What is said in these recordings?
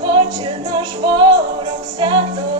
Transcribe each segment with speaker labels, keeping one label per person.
Speaker 1: Хоче наш ворог свято.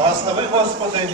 Speaker 2: Благослови, Господи,